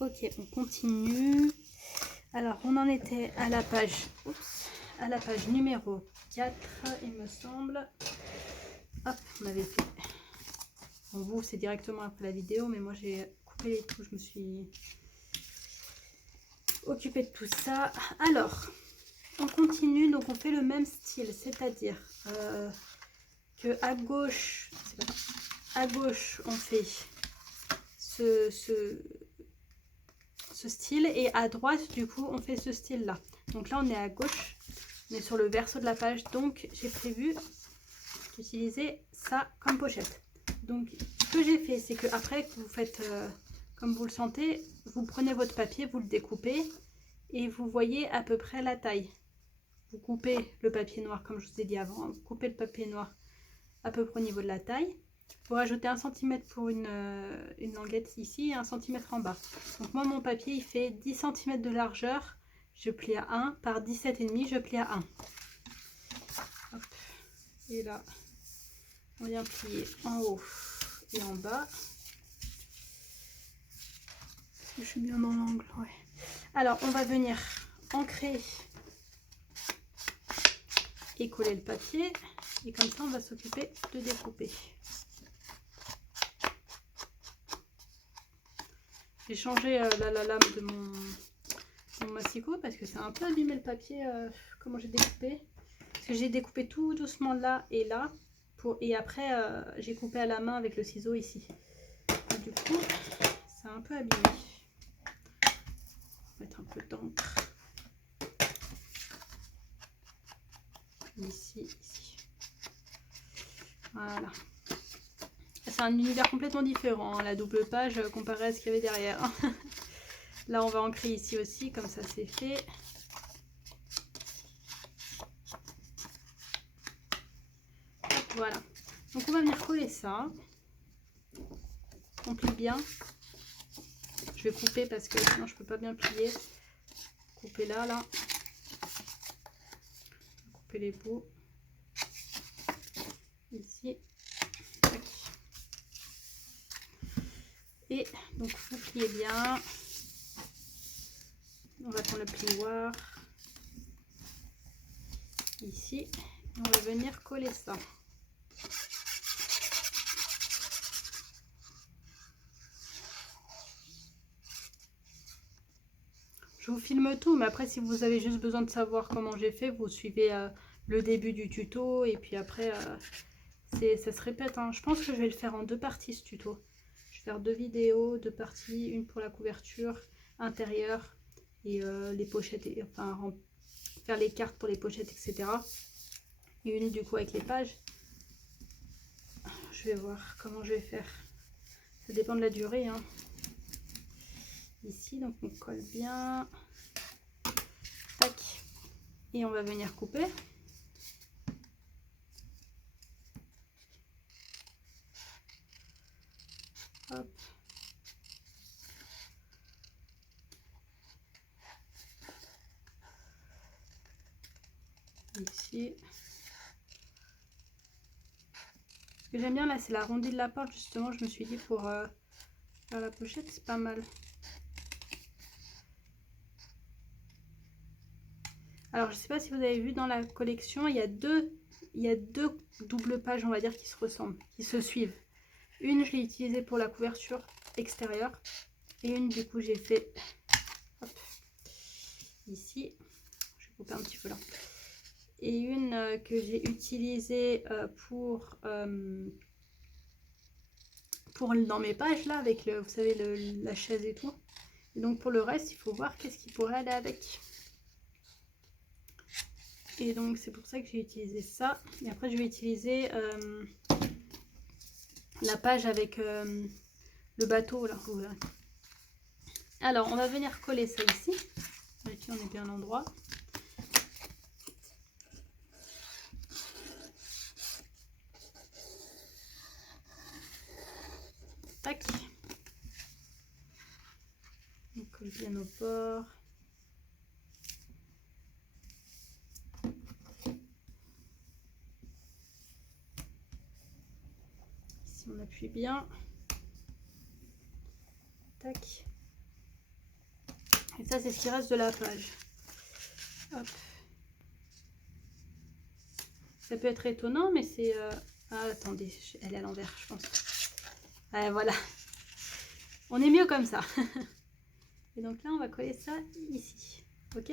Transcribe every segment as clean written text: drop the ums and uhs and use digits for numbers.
Ok, on continue. Alors, on en était à la page, à la page numéro 4, il me semble. Hop, on avait fait. Bon, vous, c'est directement après la vidéo, mais moi, j'ai coupé les trous. Je me suis occupée de tout ça. Alors, on continue. Donc, on fait le même style, c'est-à-dire que à gauche, on fait ce style et à droite, du coup, on fait ce style-là. Donc là, on est à gauche, on est sur le verso de la page. Donc, j'ai prévu d'utiliser ça comme pochette. Donc, ce que j'ai fait, c'est que après, vous faites comme vous le sentez, vous prenez votre papier, vous le découpez et vous voyez à peu près la taille. Vous coupez le papier noir, comme je vous ai dit avant, vous coupez le papier noir à peu près au niveau de la taille. Vous rajoutez 1 cm pour une languette ici et 1 cm en bas. Donc moi, mon papier, il fait 10 cm de largeur. Je plie à 1 par 17,5, je plie à 1. Hop. Et là, on vient plier en haut et en bas. Je suis bien dans l'angle, ouais. Alors, on va venir ancrer et coller le papier. Et comme ça, on va s'occuper de découper. J'ai changé la lame de mon massicot parce que ça a un peu abîmé le papier, comment j'ai découpé. Parce que j'ai découpé tout doucement là et là. Et après, j'ai coupé à la main avec le ciseau ici. Et du coup, ça a un peu abîmé. On va mettre un peu d'encre. Ici. Voilà. C'est un univers complètement différent, hein, la double page comparé à ce qu'il y avait derrière. Là, on va ancrer ici aussi, comme ça c'est fait. Voilà. Donc on va venir coller ça. On plie bien. Je vais couper parce que sinon je peux pas bien plier. Couper là. Couper les bouts. Ici. Et donc vous pliez bien. On va prendre le plioir. Ici. On va venir coller ça. Je vous filme tout, mais après si vous avez juste besoin de savoir comment j'ai fait, vous suivez le début du tuto et puis après ça se répète. Hein. Je pense que je vais le faire en 2 parties ce tuto. Je vais faire 2 vidéos, 2 parties, une pour la couverture intérieure et les pochettes, enfin faire les cartes pour les pochettes, etc. Et une du coup avec les pages. Je vais voir comment je vais faire. Ça dépend de la durée. Hein. Ici, donc on colle bien. Tac. Et on va venir couper. Hop. Ici. Ce que j'aime bien là, c'est l'arrondi de la porte. Justement, je me suis dit pour faire la pochette, c'est pas mal. Alors, je sais pas si vous avez vu dans la collection, il y a deux doubles pages, on va dire, qui se ressemblent, qui se suivent. Une, je l'ai utilisée pour la couverture extérieure. Et une, du coup, j'ai fait hop, ici. Je vais couper un petit peu là. Et une que j'ai utilisée pour dans mes pages là, avec vous savez, la chaise et tout. Et donc, pour le reste, il faut voir qu'est-ce qui pourrait aller avec. Et donc c'est pour ça que j'ai utilisé ça. Et après je vais utiliser la page avec le bateau là. Alors on va venir coller ça ici. Vérifier on est bien à l'endroit. Tac. On colle bien au bord. On appuie bien. Tac. Et ça, c'est ce qui reste de la page. Hop. Ça peut être étonnant, mais c'est... Ah, attendez, elle est à l'envers, je pense. Voilà. On est mieux comme ça. Et donc là, on va coller ça ici. Ok?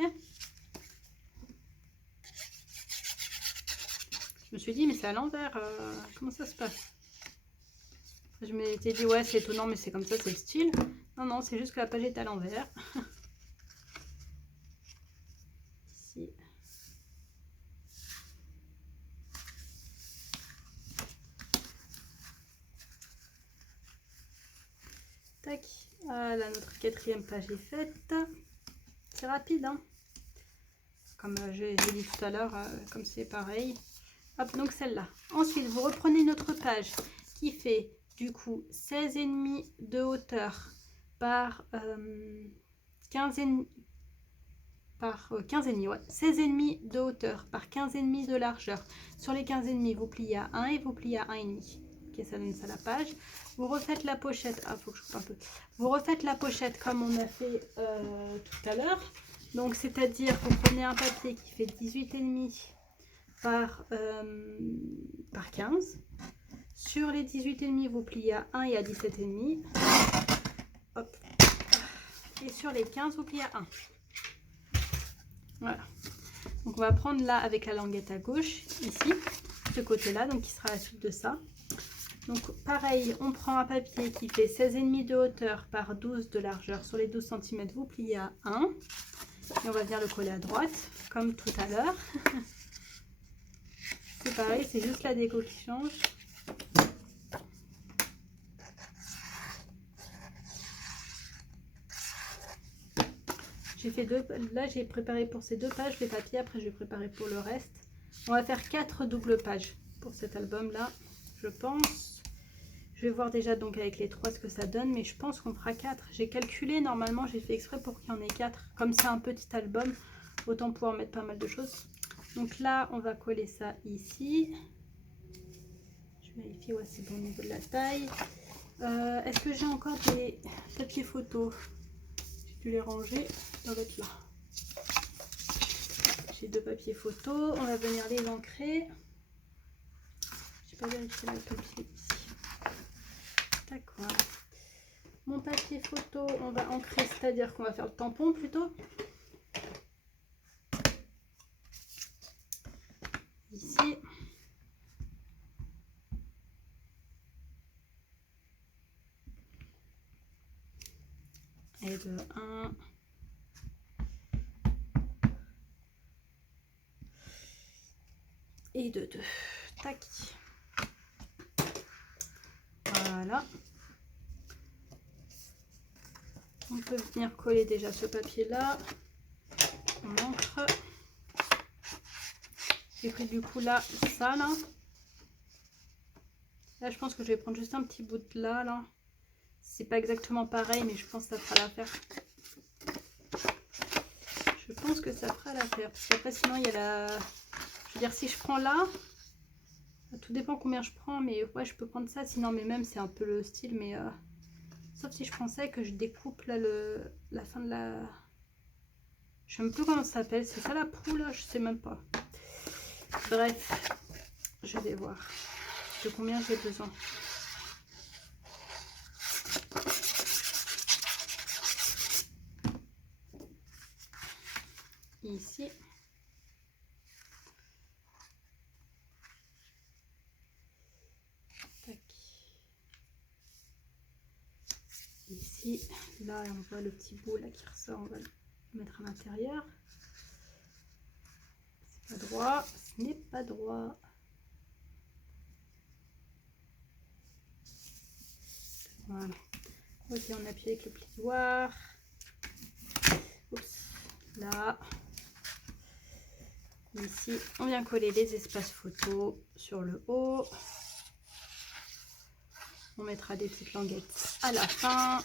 Je me suis dit, mais c'est à l'envers. Comment ça se passe? Je m'étais dit, ouais, c'est étonnant, mais c'est comme ça, c'est le style. Non, non, c'est juste que la page est à l'envers. Ici. Tac. Voilà, notre 4e page est faite. C'est rapide, hein. Comme j'ai dit tout à l'heure, comme c'est pareil. Hop, donc celle-là. Ensuite, vous reprenez notre page qui fait du coup 16,5 de hauteur par 15,5 par 15,5, ouais. 16,5 de hauteur par 15,5 de largeur. Sur les 15,5, vous pliez à 1 et vous pliez à 1,5. Ok, ça donne ça la page. Vous refaites la pochette. Ah, faut que je coupe un peu. Vous refaites la pochette comme on a fait tout à l'heure. Donc, c'est-à-dire, vous prenez un papier qui fait 18,5 par 15. Sur les 18,5, vous pliez à 1 et à 17,5. Hop. Et sur les 15, vous pliez à 1. Voilà. Donc on va prendre là avec la languette à gauche, ici, ce côté-là, donc qui sera la suite de ça. Donc pareil, on prend un papier qui fait 16,5 de hauteur par 12 de largeur. Sur les 12 cm, vous pliez à 1. Et on va venir le coller à droite, comme tout à l'heure. C'est pareil, c'est juste la déco qui change. J'ai fait là j'ai préparé pour ces 2 pages les papiers, après je vais préparer pour le reste. On va faire 4 doubles pages pour cet album là, je pense. Je vais voir déjà donc avec les 3 ce que ça donne, mais je pense qu'on fera 4. J'ai calculé, normalement j'ai fait exprès pour qu'il y en ait 4. Comme c'est un petit album, autant pouvoir mettre pas mal de choses. Donc là on va coller ça ici. Je vérifie, ouais c'est bon au niveau de la taille. Est-ce que j'ai encore des papiers photos? J'ai dû les ranger, ça doit être là. J'ai 2 papiers photos, on va venir les ancrer. Je n'ai pas vérifié le papier ici. D'accord. Mon papier photo, on va ancrer, c'est-à-dire qu'on va faire le tampon plutôt. Ici. Et de 1. Et de 2. Tac. Voilà. On peut venir coller déjà ce papier-là. On ancre. J'ai pris du coup là, ça là. Là, je pense que je vais prendre juste un petit bout de là. C'est pas exactement pareil, mais je pense que ça fera l'affaire. Je pense que ça fera l'affaire. Parce qu'après, sinon, il y a la... Je veux dire, si je prends là, tout dépend combien je prends, mais ouais, je peux prendre ça. Sinon, mais même, c'est un peu le style, mais... Sauf si je prends ça et que je découpe là la fin de la... Je sais même plus comment ça s'appelle. C'est ça la proue, là? Je sais même pas. Bref, je vais voir de combien j'ai besoin. Ici. Tac. Ici. Là, on voit le petit bout là qui ressort. On va le mettre à l'intérieur. C'est pas droit. Ce n'est pas droit. Voilà. Ok, on appuie avec le plioir. Oups. Là. Ici, on vient coller les espaces photos sur le haut. On mettra des petites languettes à la fin.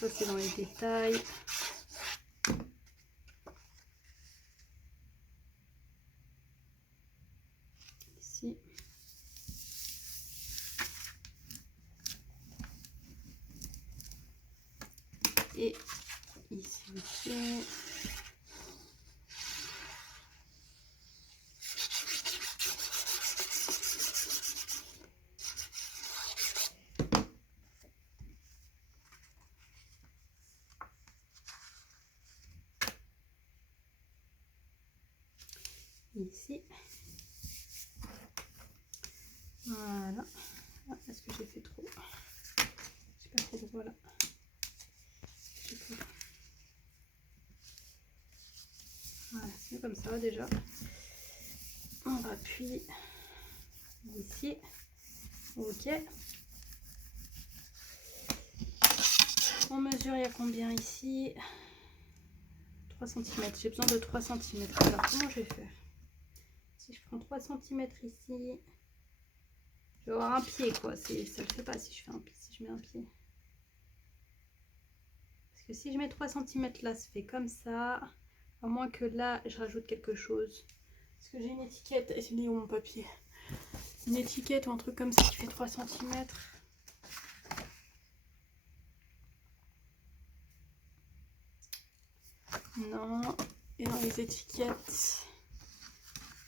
Ça, c'est dans les détails. Ici. Et ici aussi. Ici. Voilà. Ah, est-ce que j'ai fait trop? J'ai pas fait de voilà. Voilà, c'est comme ça déjà. On va appuyer ici. Ok. On mesure, il y a combien ici? 3 cm. J'ai besoin de 3 cm. Alors, comment je vais faire? Si je prends 3 cm ici, je vais avoir un pied, quoi. Ça ne le fait pas si je fais un pied, si je mets un pied. Parce que si je mets 3 cm là, ça fait comme ça. À moins que là, je rajoute quelque chose. Parce que j'ai une étiquette. C'est où mon papier? Une étiquette ou un truc comme ça qui fait 3 cm. Non. Et dans les étiquettes,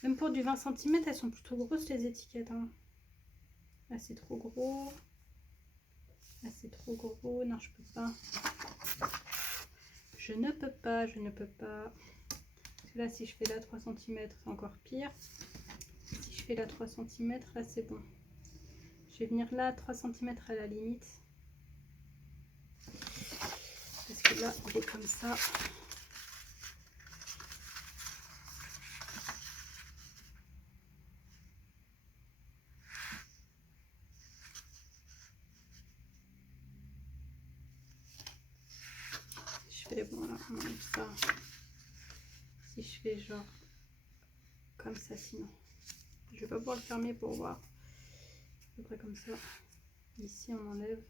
même pour du 20 cm, elles sont plutôt grosses les étiquettes. Hein. Là, c'est trop gros. Là, c'est trop gros. Non, je peux pas. Je ne peux pas. Je ne peux pas. Parce que là, si je fais là 3 cm, c'est encore pire. Si je fais là 3 cm, là, c'est bon. Je vais venir là 3 cm à la limite. Parce que là, il est comme ça. Je fais, bon là, on enlève ça. Si je fais genre comme ça, sinon. Je vais pas pouvoir le fermer pour voir. À peu près comme ça. Ici, on enlève.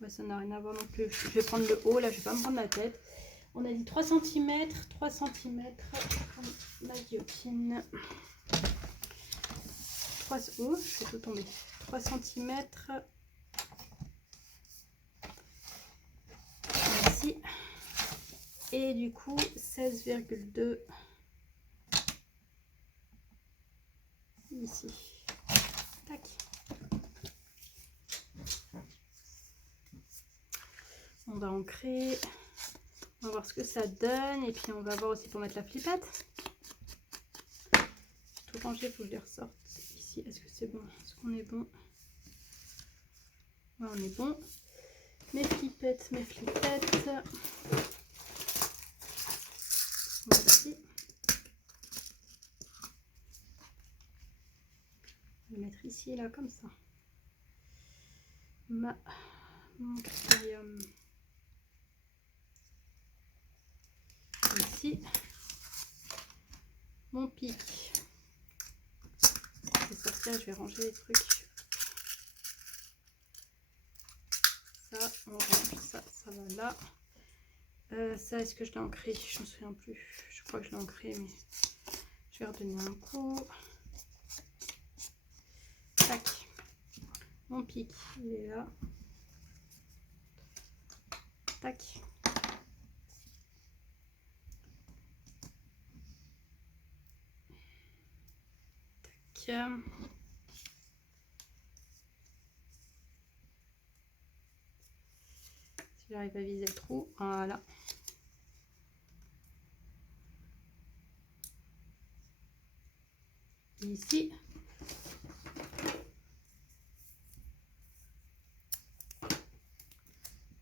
Ouais, ça n'a rien à voir non plus. Je vais prendre le haut, là, je vais pas me prendre la tête. On a dit 3 cm, 3 cm, la guillotine. 3, oh, je fais tout tomber. 3 cm. Ici. Et du coup, 16,2 ici. Tac. On va ancrer. On va voir ce que ça donne. Et puis on va voir aussi pour mettre la flippette. J'ai tout rangé, il faut que je les ressorte. Ici, est-ce que c'est bon? Est-ce qu'on est bon? Ouais, on est bon. Mes flippettes, mes flippettes. Voici. Je vais mettre ici, là, comme ça. Mon critérium. Ici. Mon pic. Je vais sortir, je vais ranger les trucs. Ça, on range ça, ça va là. Ça, est-ce que je l'ai ancré? Je ne me souviens plus. Je crois que je l'ai ancré, mais je vais redonner un coup. Tac. Mon pic, il est là. Tac. Tac. Si j'arrive à viser le trou, voilà. Ici.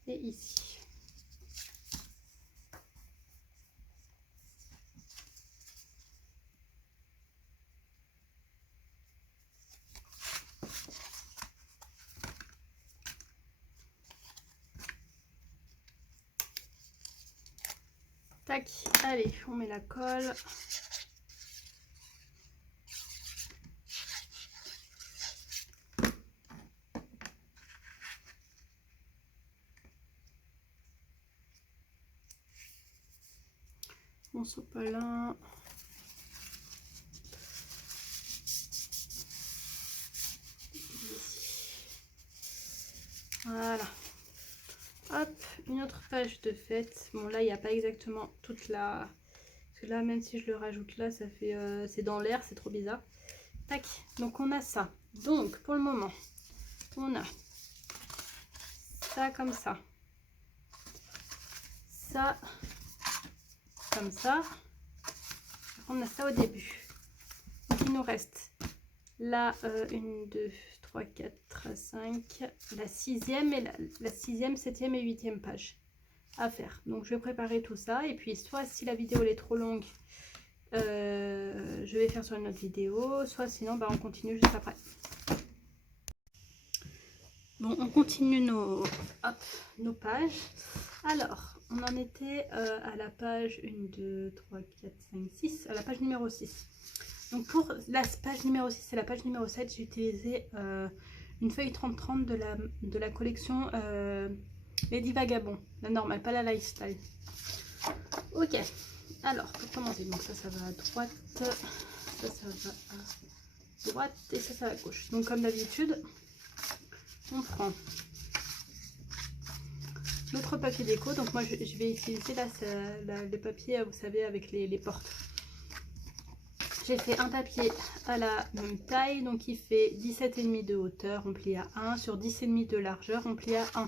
Et ici. Tac, allez, on met la colle. Mon sopalin. Voilà. Hop, une autre page de fête. Bon, là, il n'y a pas exactement toute la... Parce que là, même si je le rajoute là, ça fait... c'est dans l'air, c'est trop bizarre. Tac, donc on a ça. Donc, pour le moment, on a ça comme ça. Ça, comme ça. On a ça au début. Donc, il nous reste là, 1, 2, 3, 4, 5, la 6e, et la 6e, 7e et 8e page à faire. Donc, je vais préparer tout ça. Et puis, soit si la vidéo elle est trop longue, je vais faire sur une autre vidéo. Soit sinon, bah, on continue juste après. Bon, on continue nos pages. Alors, on en était à la page 1, 2, 3, 4, 5, 6, à la page numéro 6. Donc pour la page numéro 6 et la page numéro 7, j'ai utilisé une feuille 30-30 de la collection Lady Vagabond, la normale, pas la lifestyle. Ok, alors pour commencer, donc ça va à droite, ça va à droite et ça va à gauche. Donc comme d'habitude, on prend notre papier déco. Donc moi je vais utiliser là le papier, vous savez, avec les portes. J'ai fait un papier à la même taille, donc il fait 17,5 de hauteur, on plie à 1, sur 10,5 de largeur, on plie à 1.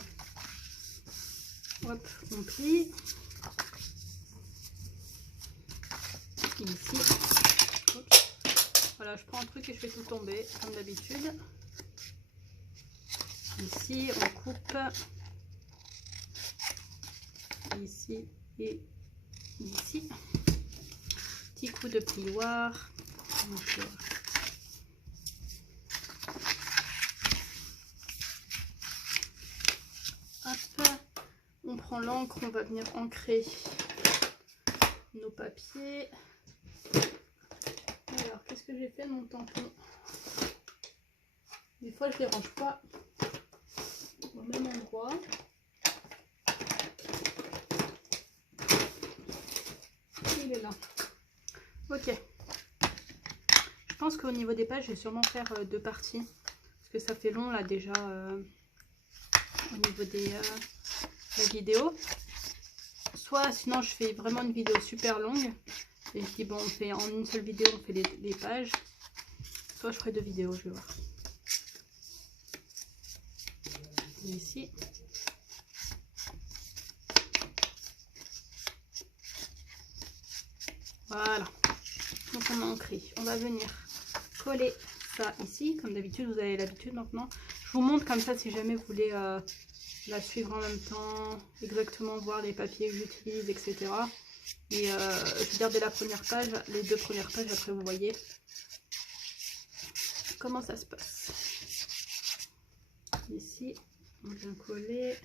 Hop, on plie. Ici. Oups. Voilà, je prends un truc et je fais tout tomber, comme d'habitude. Ici, on coupe. Ici et ici. Petit coup de plioir. Hop. On prend l'encre, on va venir ancrer nos papiers. Alors, qu'est-ce que j'ai fait de mon tampon? Des fois, je ne les range pas au même endroit. Il est là. Ok. Je pense qu'au niveau des pages, je vais sûrement faire 2 parties. Parce que ça fait long là déjà au niveau de la vidéo. Soit sinon je fais vraiment une vidéo super longue. Et je dis bon, on fait en une seule vidéo, on fait les pages. Soit je ferai 2 vidéos, je vais voir. Et ici. Voilà. Donc on a ancré. On va venir coller ça ici. Comme d'habitude, vous avez l'habitude maintenant. Je vous montre comme ça si jamais vous voulez la suivre en même temps. Exactement voir les papiers que j'utilise, etc. Et je garde la première page, les 2 premières pages, après vous voyez comment ça se passe. Ici, on vient coller.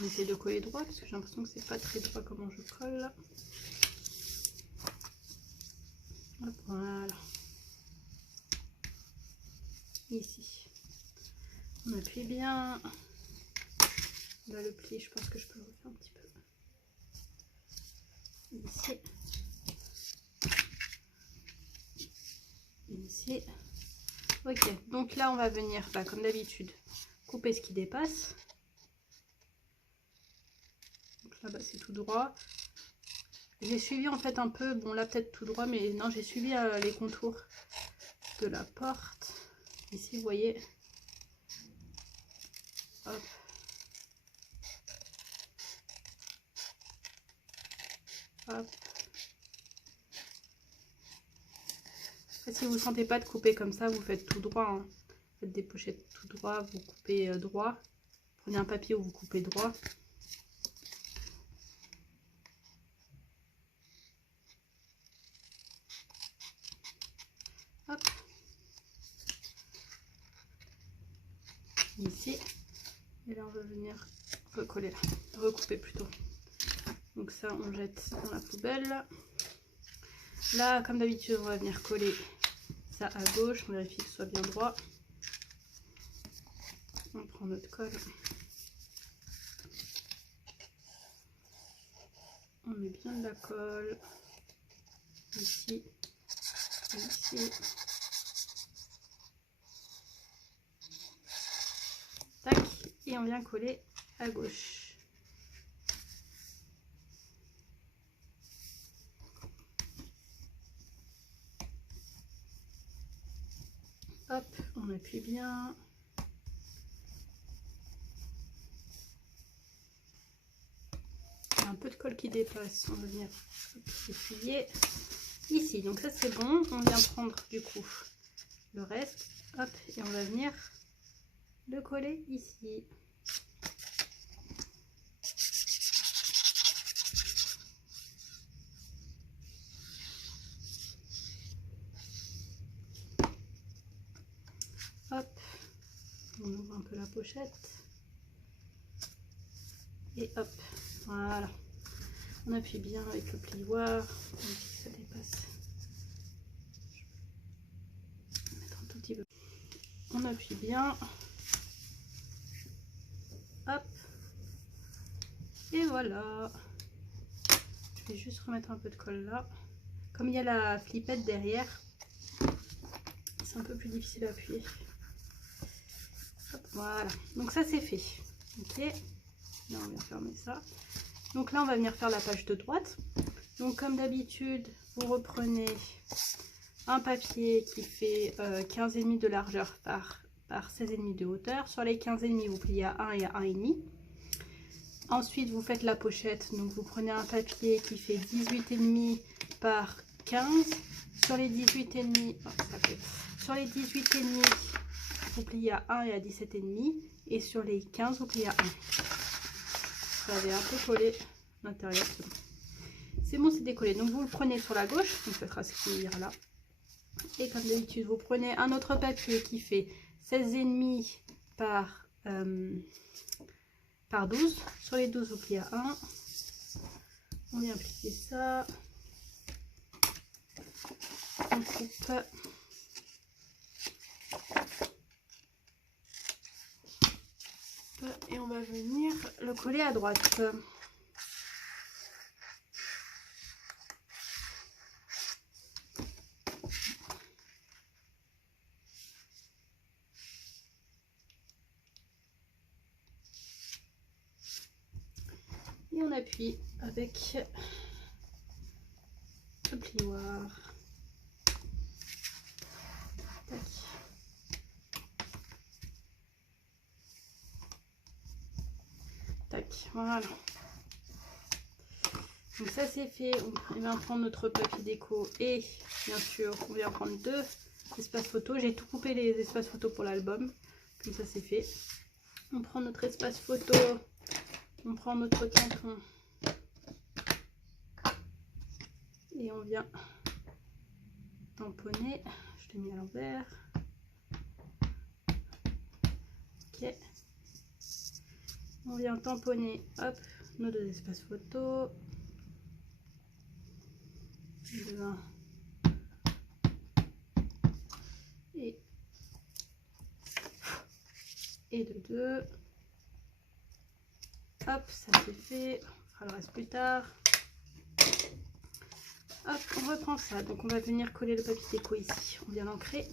On essaie de coller droit parce que j'ai l'impression que c'est pas très droit comment je colle. Hop, voilà. Ici, on appuie bien. Là, le pli, je pense que je peux le refaire un petit peu. Ici. Ici. Ok, donc là, on va venir, bah, comme d'habitude, couper ce qui dépasse. Donc là, bah, c'est tout droit. J'ai suivi en fait un peu, bon là peut-être tout droit, mais non, j'ai suivi les contours de la porte. Ici, vous voyez. Hop. Hop. Si vous ne sentez pas de couper comme ça, vous faites tout droit. Hein. Vous faites des pochettes tout droit, vous coupez droit. Prenez un papier où vous coupez droit. Hop. Ici. Et là, on va venir recoller là. Recouper plutôt. Donc ça, on jette dans la poubelle. Là, comme d'habitude, on va venir coller ça à gauche. On vérifie que ce soit bien droit. On prend notre colle. On met bien de la colle. Ici. Ici. et on vient coller à gauche. Hop, on appuie bien. Il y a un peu de colle qui dépasse, on va venir appuyer ici. Donc ça c'est bon, on vient prendre du coup le reste, hop, et on va venir le coller ici. Hop, on ouvre un peu la pochette et hop, voilà. On appuie bien avec le plioir, si ça dépasse. Je vais mettre un tout petit peu. On appuie bien. Hop. Et voilà. Je vais juste remettre un peu de colle là. Comme il y a la flippette derrière, c'est un peu plus difficile à appuyer. Hop, voilà. Donc ça c'est fait. Ok. Là on vient fermer ça. Donc là on va venir faire la page de droite. Donc comme d'habitude, vous reprenez un papier qui fait 15,5 de largeur par 16,5 de hauteur. Sur les 15,5 vous pliez à 1 et à 1,5. Ensuite vous faites la pochette. Donc vous prenez un papier qui fait 18,5 par 15. Sur les 18,5, sur les 18,5 vous pliez à 1 et à 17,5. Et sur les 15 vous pliez à 1. Vous avez un peu collé l'intérieur. C'est bon, c'est décollé. Donc vous le prenez sur la gauche, donc ça sera ce qui ira là. Et comme d'habitude, vous prenez un autre papier qui fait 16,5 par 12. Sur les 12, vous pliez à 1. On vient plier ça. On coupe. Et on va venir le coller à droite. Et on appuie avec le plioir. Tac. Tac, voilà. Donc ça c'est fait. On vient prendre notre papier déco et bien sûr on vient prendre 2 espaces photo. J'ai tout coupé les espaces photo pour l'album. Comme ça c'est fait. On prend notre espace photo. On prend notre tampon. Et on vient tamponner. Je l'ai mis à l'envers. Ok. On vient tamponner, hop, nos 2 espaces photo. De 1 et de 2. Hop, ça c'est fait. On fera le reste plus tard. Hop, on reprend ça. Donc on va venir coller le papier déco ici. On vient l'ancrer.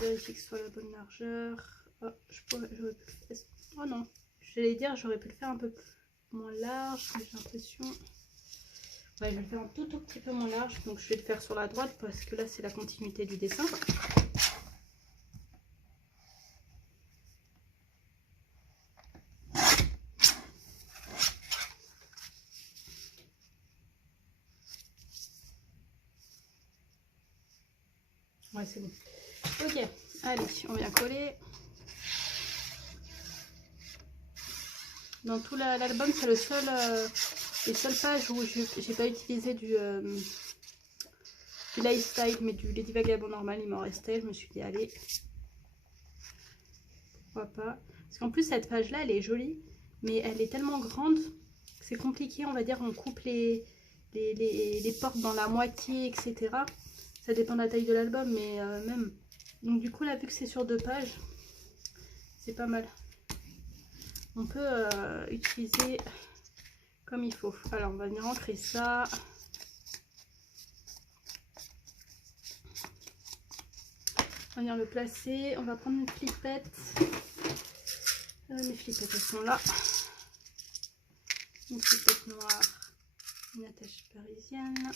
Vérifier que ce soit la bonne largeur. Oh, j'aurais pu le faire. Oh non, j'allais dire j'aurais pu le faire un peu moins large, mais j'ai l'impression. Ouais, je vais le faire un tout petit peu moins large, donc je vais le faire sur la droite parce que là c'est la continuité du dessin. Ouais, c'est bon. Ok, allez, on vient coller. Dans tout l'album, c'est le seul, les seules pages où j'ai pas utilisé du lifestyle, mais du Lady Vagabond normal, il m'en restait. Je me suis dit, allez, pourquoi pas. Parce qu'en plus, cette page-là, elle est jolie, mais elle est tellement grande que c'est compliqué, on va dire, on coupe les portes dans la moitié, etc. Ça dépend de la taille de l'album, mais même. Donc du coup, là, vu que c'est sur 2 pages, c'est pas mal. On peut utiliser comme il faut. Alors, on va venir ancrer ça. va venir le placer. On va prendre une flippette. Mes flippettes, elles sont là. Une flippette noire, une attache parisienne.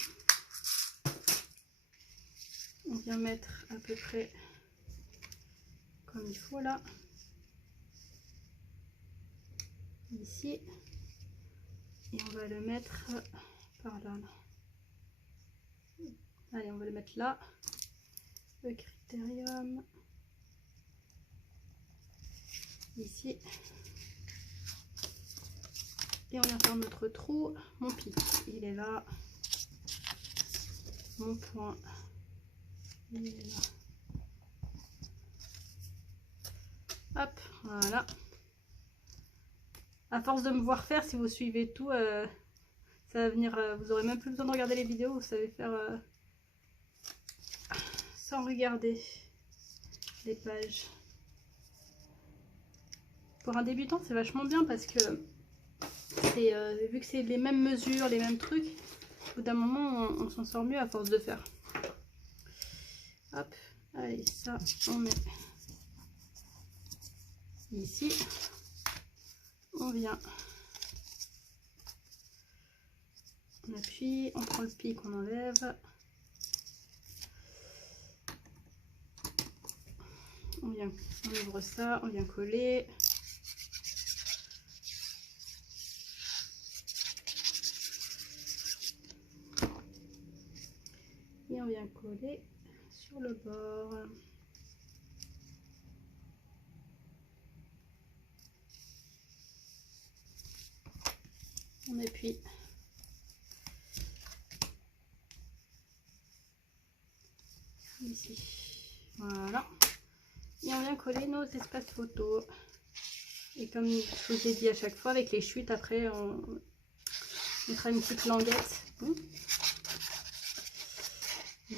On vient mettre à peu près comme il faut là. Ici. Et on va le mettre par là. Allez, on va le mettre là. Le critérium. Ici. Et on vient faire notre trou. Mon pic, il est là. Mon point, il est là. Hop, voilà. À force de me voir faire, si vous suivez tout, ça va venir. Vous aurez même plus besoin de regarder les vidéos. Vous savez faire sans regarder les pages. Pour un débutant, c'est vachement bien parce que vu que c'est les mêmes mesures, les mêmes trucs, au bout d'un moment, on s'en sort mieux à force de faire. Hop, allez, ça, on met ici. On vient, on appuie, on prend le pic, on enlève. On ouvre ça, on vient coller. Et on vient coller sur le bord. On appuie. Ici. Voilà. Et on vient coller nos espaces photos. Et comme je vous ai dit à chaque fois, avec les chutes, après, on mettra une petite languette. Une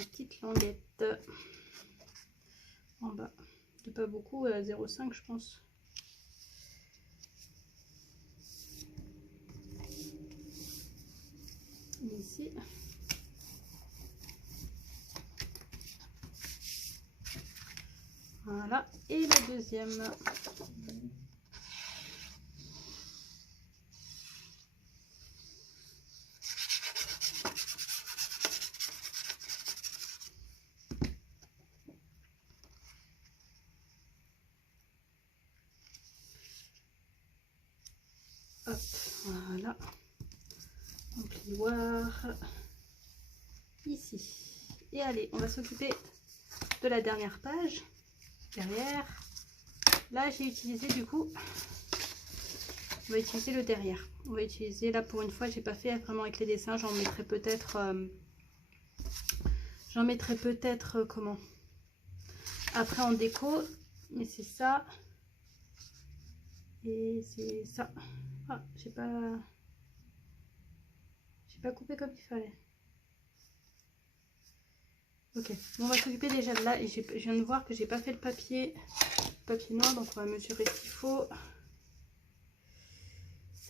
petite languette en bas. De pas beaucoup, à 0,5 je pense. Ici. Voilà. Et la deuxième. Hop, voilà. Un plioir ici. Et allez, on va s'occuper de la dernière page. Derrière. Là, j'ai utilisé du coup, on va utiliser le derrière. On va utiliser, là pour une fois, j'ai pas fait vraiment avec les dessins. J'en mettrai peut-être, comment, après en déco. Mais c'est ça. Et c'est ça. Ah, j'ai pas coupé comme il fallait. Ok, bon, on va s'occuper déjà de là. Et je viens de voir que j'ai pas fait le papier noir, donc on va mesurer ce qu'il faut.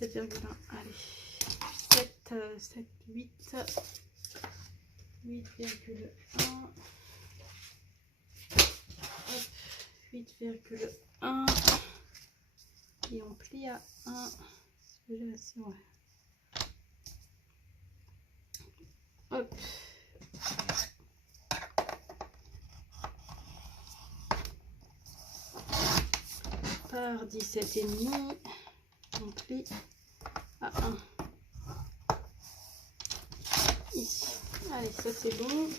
7,1, allez, 7, 8, 8,1, 8,1, et on plie à 1, j'ai assez, ouais. Hop. Par 17,5, on plie à 1. Ici. Allez, ça c'est bon.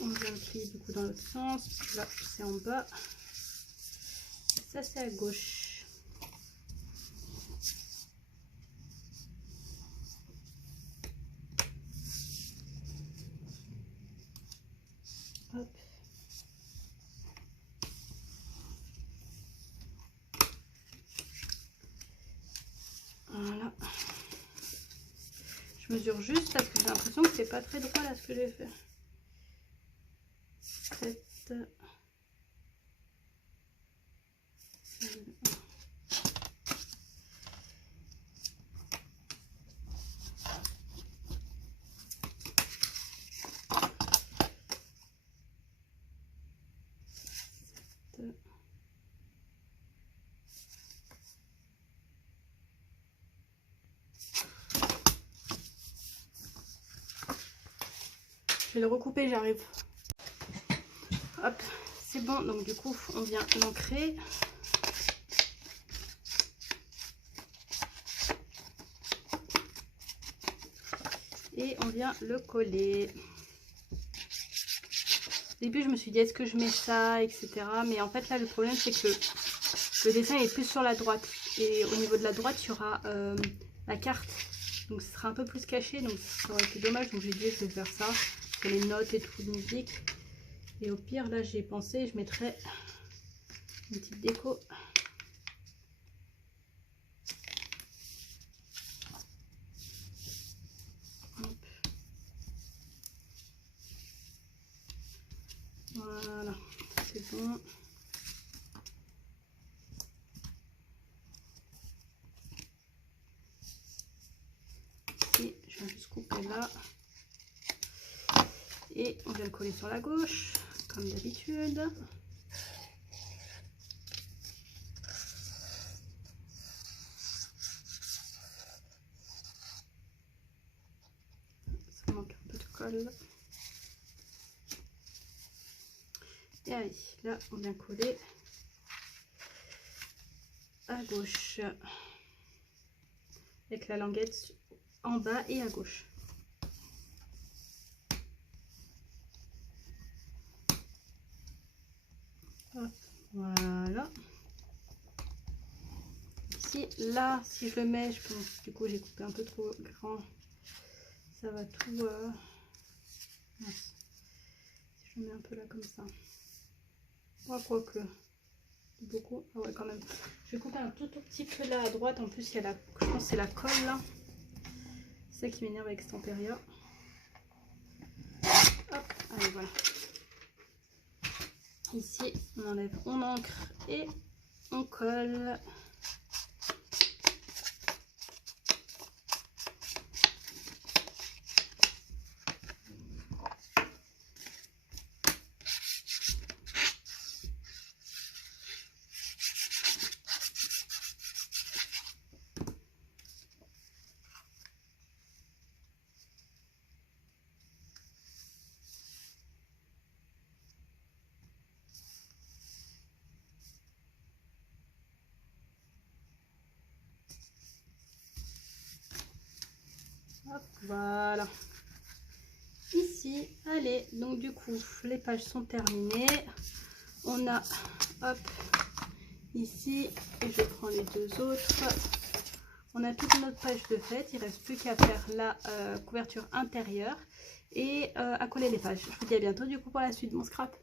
On vient plier du coup dans l'autre sens. Là, c'est en bas. Ça, c'est à gauche. Hop. Voilà. Je mesure juste parce que j'ai l'impression que c'est pas très droit là ce que j'ai fait. 7. vais le recouper, j'arrive. Hop, c'est bon. Donc du coup, on vient l'ancrer. Et on vient le coller. Au début, je me suis dit, est-ce que je mets ça, etc. Mais en fait, là, le problème, c'est que le dessin est plus sur la droite. Et au niveau de la droite, il y aura la carte. Donc, ce sera un peu plus caché. Donc, ça aurait été dommage. Donc, j'ai dit, je vais faire ça. Sur les notes et tout de musique. Et au pire, là, j'ai pensé, je mettrais une petite déco. Voilà, c'est bon. Et je vais juste couper là. Et on vient le coller sur la gauche, comme d'habitude. Ça manque un peu de colle. Et allez, là on vient coller à gauche. Avec la languette en bas et à gauche. Hop, voilà. Ici, là, si je le mets, je pense, du coup j'ai coupé un peu trop grand. Ça va tout... mince. Si je le mets un peu là comme ça. Oh, quoique. Beaucoup. Ah ouais, quand même. Je vais couper un tout petit peu là à droite. En plus, il y a la... je pense que c'est la colle là. C'est ça qui m'énerve avec cet Amperia. Hop, allez, voilà. Ici, on enlève, on encre et on colle. Hop, voilà. Ici, allez, donc du coup, les pages sont terminées. On a, hop, ici, et je prends les deux autres. On a toute notre page de fait. Il ne reste plus qu'à faire la couverture intérieure et à coller les pages. Je vous dis à bientôt du coup pour la suite de mon scrap.